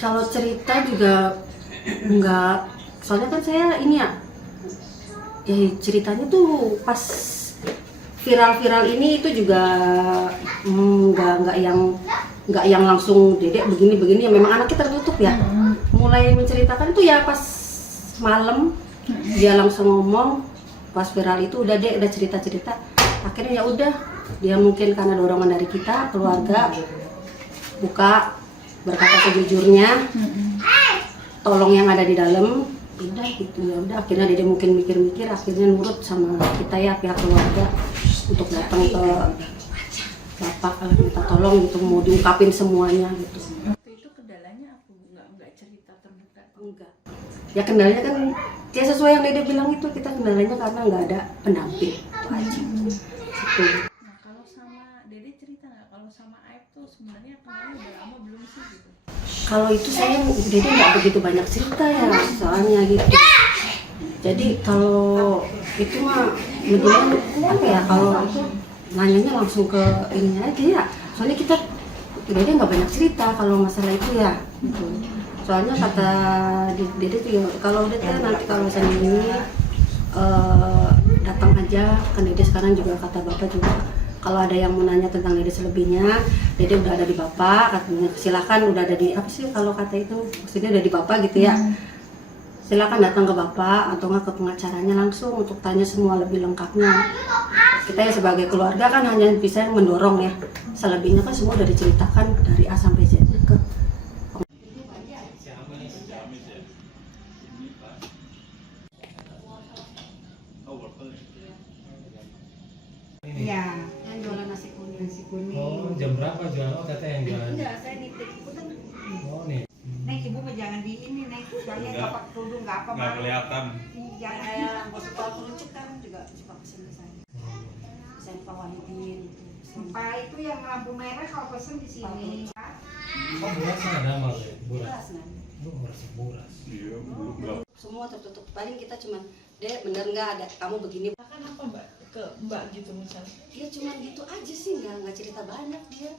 Kalau cerita juga enggak, soalnya kan saya ini ya ceritanya tuh pas viral-viral ini itu juga nggak yang langsung dedek begini-begini ya, memang anaknya tertutup ya. Mulai menceritakan itu ya pas malam dia langsung ngomong, pas viral itu udah dek udah cerita-cerita, akhirnya ya udah dia mungkin karena dorongan dari kita keluarga buka berkata sejujurnya, tolong yang ada di dalam, udah gitu ya udah akhirnya dia mungkin mikir-mikir akhirnya nurut sama kita ya pihak keluarga untuk datang ke bapak minta tolong gitu mau diungkapin semuanya gitu. Waktu itu kendalanya aku nggak cerita terbuka. Enggak. Ya kendalanya kan ya sesuai yang Dede bilang itu, kita kendalanya karena nggak ada pendamping itu aja. Gitu. Nah kalau sama Dede cerita nggak kalau sama Aib tuh sebenarnya kenalnya udah lama belum sih gitu? Kalau itu saya Dede nggak begitu banyak cerita ya soalnya gitu. Jadi kalau itu mah mendingan apa ya kalau itu nanyanya langsung ke ini aja ya. Soalnya kita Dede nggak banyak cerita kalau masalah itu ya. Gitu. Soalnya kata Dede tuh ya, kalau Dede nanti kalau misalnya ini datang aja kan Dede sekarang juga kata bapak juga kalau ada yang mau nanya tentang Dede selebihnya, Dede udah ada di bapak, katanya silakan udah ada di apa sih kalau kata itu maksudnya udah di bapak gitu ya. Silakan datang ke bapak atau nggak ke pengacaranya langsung untuk tanya semua lebih lengkapnya. Kita ya sebagai keluarga kan hanya bisa yang mendorong ya. Selebihnya kan semua udah diceritakan dari A sampai Z ke Iya, yang jualan nasi kuning. nasi kuning. Oh, jam berapa jualan? Oh, teteh yang jualan. Enggak, saya nitip. Oh, nih. Nek ibu mah jangan di ini, Nek. Soalnya nggak pakai kerudung, nggak apa Nggak kelihatan. Iya, Saya suka kerucut kan juga suka pesen ke saya. Saya Pak Wahidin itu. Sumpah itu yang lampu merah kalau pesen di sini. Oh, buras ada mah, ya? Buras. Beras kan. Oh, buras. Iya, belum. Semua tertutup. Paling kita cuman, Dek bener nggak ada kamu begini. Bahkan apa mbak ke mbak gitu misalnya? Dia cuman gitu aja sih, nggak cerita banyak dia.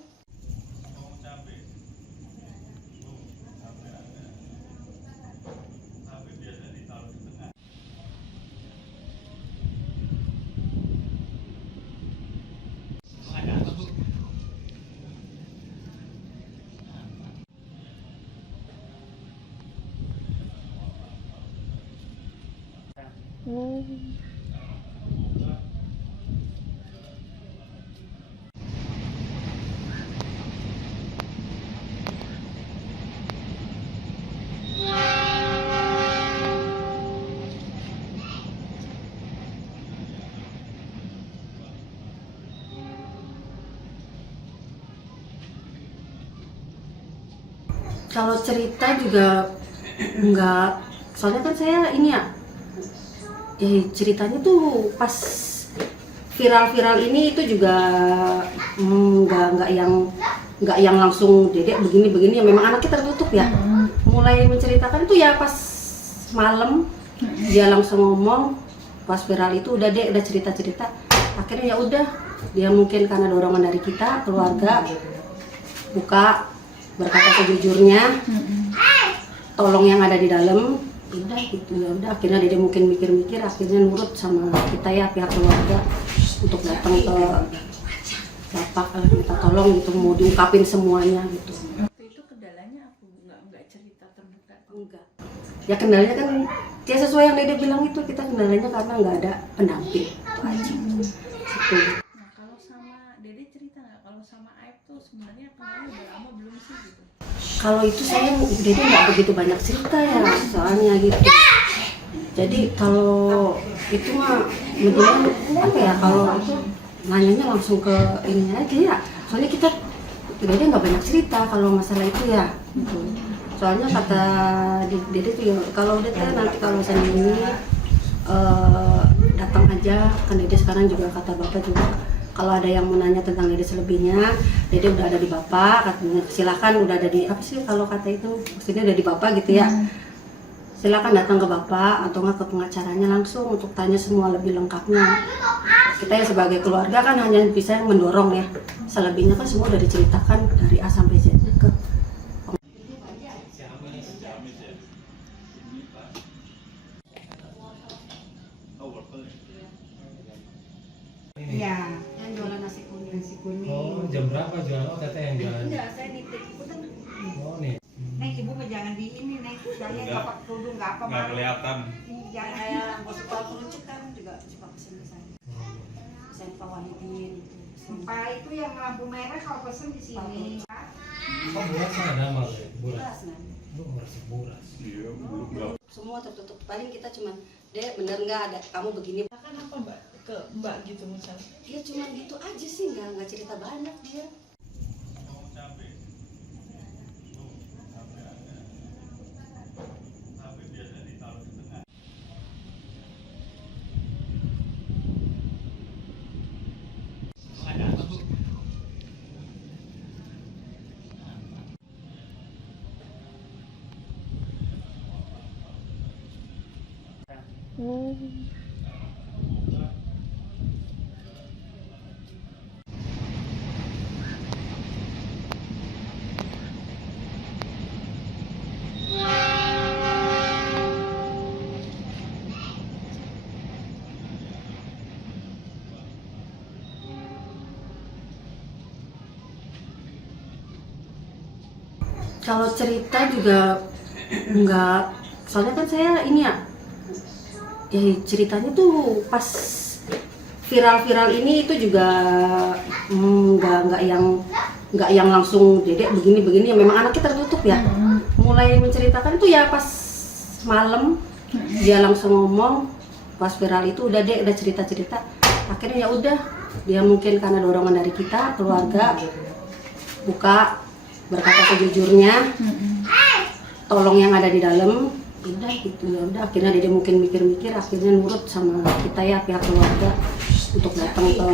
Kalau cerita juga enggak, soalnya kan saya ini ya ceritanya tuh pas viral-viral ini itu juga nggak yang langsung dedek begini-begini ya, memang anaknya tertutup ya. Mulai menceritakan itu ya pas malam dia langsung ngomong, pas viral itu udah dek udah cerita-cerita, akhirnya ya udah dia mungkin karena dorongan dari kita keluarga buka berkata sejujurnya, tolong yang ada di dalam, udah gitu ya udah akhirnya dia mungkin mikir-mikir akhirnya nurut sama kita ya pihak keluarga untuk datang ke bapak minta tolong gitu mau diungkapin semuanya gitu. Waktu itu kendalanya aku nggak cerita terbuka. Enggak. Ya kendalanya kan ya sesuai yang Dede bilang itu, kita kendalanya karena nggak ada pendamping itu aja. Gitu. Nah kalau sama Dede cerita nggak kalau sama Aib tuh sebenarnya kenalnya udah lama belum sih gitu? Kalau itu saya Dede nggak begitu banyak cerita ya soalnya gitu. Jadi kalau itu mah mendingan apa ya kalau itu nanyanya langsung ke ini aja ya. Soalnya kita Dede nggak banyak cerita kalau masalah itu ya. Gitu. Soalnya kata Dede tuh ya kalau Dede nanti kalau misalnya ini datang aja kan Dede sekarang juga kata bapak juga kalau ada yang mau nanya tentang Dede selebihnya, Dede udah ada di bapak, katanya silakan udah ada di apa sih kalau kata itu maksudnya udah di bapak gitu ya. Silakan datang ke bapak atau nggak ke pengacaranya langsung untuk tanya semua lebih lengkapnya. Kita ya sebagai keluarga kan hanya bisa yang mendorong ya. Selebihnya kan semua udah diceritakan dari A sampai Z ke Ini. Iya, Yang jualan nasi kuning. nasi kuning. Oh, jam berapa jualan? Oh, teteh yang jualan. Enggak, saya nitip. Udah. Oh, nih. Nek ibu mah jangan di ini, Nek. Saya nggak pakai kerudung, nggak apa nggak kelihatan. Jangan. Kayak nggak suka kerucut kan juga suka kesini saya. Saya Pak Wahidin itu. Pak itu yang lampu merah kalau pesen di sini. Oh, buras ada nama ya? Buras. Beras kan. Buras. Iya, belum nggak. Semua tertutup. Paling kita cuman, Dek bener nggak ada kamu begini. Kan apa mbak ke mbak gitu misalnya? Dia cuman gitu aja sih, nggak cerita banyak dia. Kalau cerita juga enggak, soalnya kan saya ini ya ceritanya tuh pas viral-viral ini itu juga nggak yang langsung Dedek begini ya, memang anaknya tertutup ya. Mulai menceritakan tuh ya pas malam dia langsung ngomong, pas viral itu udah cerita-cerita, akhirnya ya udah dia mungkin karena dorongan dari kita keluarga buka, berkata sejujurnya, tolong yang ada di dalam, udah gitu ya udah. Akhirnya dia mungkin mikir-mikir, akhirnya nurut sama kita ya pihak keluarga untuk datang ke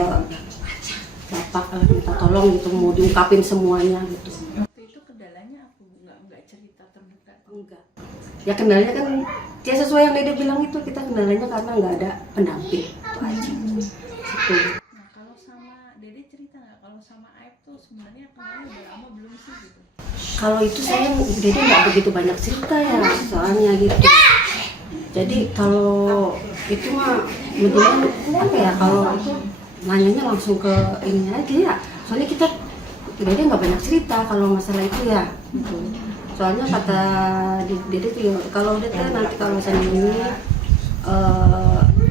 bapak, minta tolong gitu, mau diungkapin semuanya gitu. Waktu itu kendalanya aku nggak cerita terbuka. Enggak. Ya kendalanya kan ya sesuai yang Dede bilang itu, kita kendalanya karena nggak ada pendamping itu aja. Gitu. Nah kalau sama Dede cerita nggak kalau sama Aib tuh sebenarnya kenalnya udah lama belum sih gitu? Kalau itu saya Dede nggak begitu banyak cerita ya soalnya gitu. Jadi kalau itu mah mendingan apa ya, kalau itu nanyanya langsung ke ini aja ya. Soalnya kita Dede nggak banyak cerita kalau masalah itu ya. Gitu. Soalnya kata Dede tuh ya, kalau Dede nanti kalau saya ini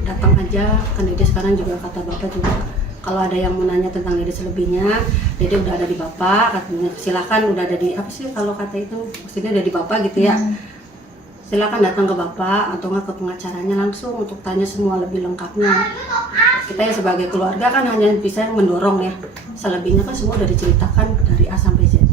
datang aja, kan Dede sekarang juga kata bapak juga. Kalau ada yang mau nanya tentang Dede selebihnya, Dede udah ada di bapak, katanya silakan udah ada di apa sih kalau kata itu, maksudnya udah di bapak gitu ya. Silakan datang ke bapak atau nggak ke pengacaranya langsung untuk tanya semua lebih lengkapnya. Kita ya sebagai keluarga kan hanya bisa mendorong ya, selebihnya kan semua udah diceritakan dari A sampai Z.